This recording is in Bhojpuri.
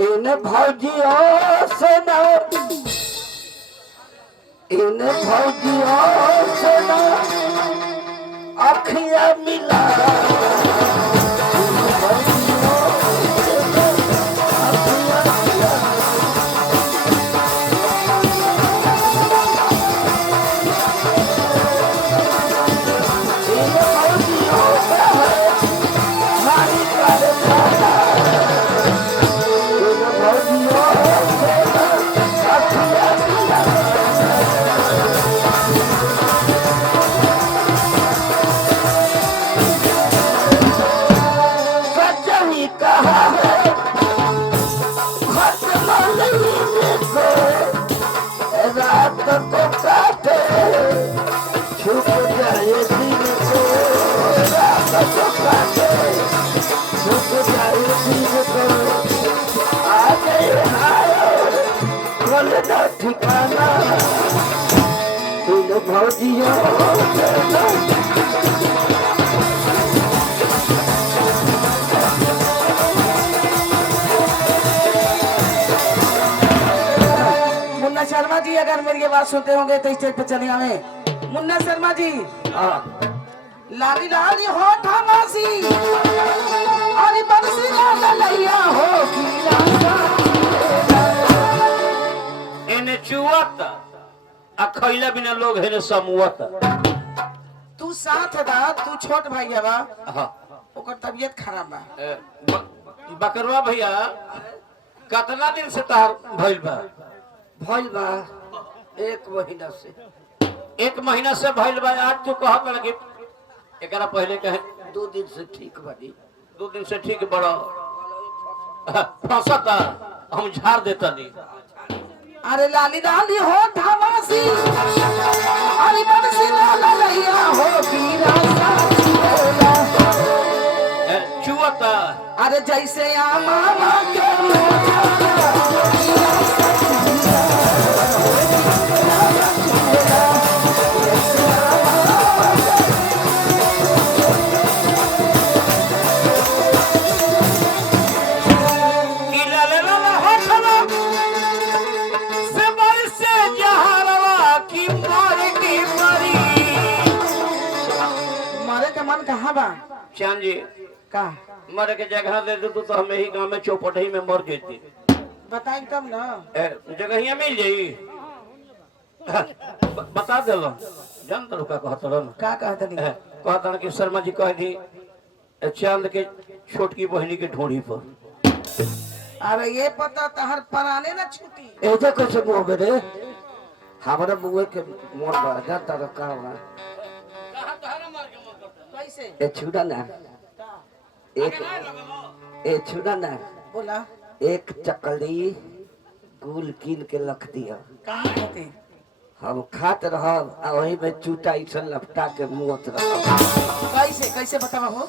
इन भौजियों से न इन भौजियों से न अखियां मिला ठिकाना भौजियों मुन्ना शर्मा जी अगर मेरी ये बात सुनते होंगे तो स्टेज पे चले आवे। मुन्ना शर्मा जी लाली लाली हो ठामासी अरे बरसी लैया हो इन्हें चुआत अखैला बिना लोग है समूहत। तू साथ दा तू छोट भाई है बा हाँ ओकर तबीयत खराब बा। बकरवा भैया कितना दिन से तार भइल बा? भइल बा 1 महीना से। 1 महीना से भइल बा। आज तू कहत लगे एकरा पहले कहे 2 दिन से ठीक बानी। 2 दिन से ठीक बड़ा फंसता हम झाड़ देता नहीं। अरे लाली लाली हो ठामासी अरे बरसी लैया हो चुआता अरे जैसे आमा के चांद जी का मरे के जगह दे दो तो हम यही गांव में चौपटही में मर जेती। बताई तब ना जगह मिल जाई। बता देलो जान तो का कहत रहन का कहत नहीं कहत कि शर्मा जी कह दी चांद के छोटकी बहनी के ढोड़ी पर। अरे ये पता तहर पराने ना छूटी एजे कैसे मुंह में रे हमारे मुंह के मोर बा जाता तो का बा कैसे ए छुड़ा ना एक ए छुड़ा ना बोला एक चकली गुल कीन के रख दिया। कहाँ होते हम खात रहब आ वही में चूटा ऐसा लपटा के मुँह रह। कैसे कैसे बतावा हो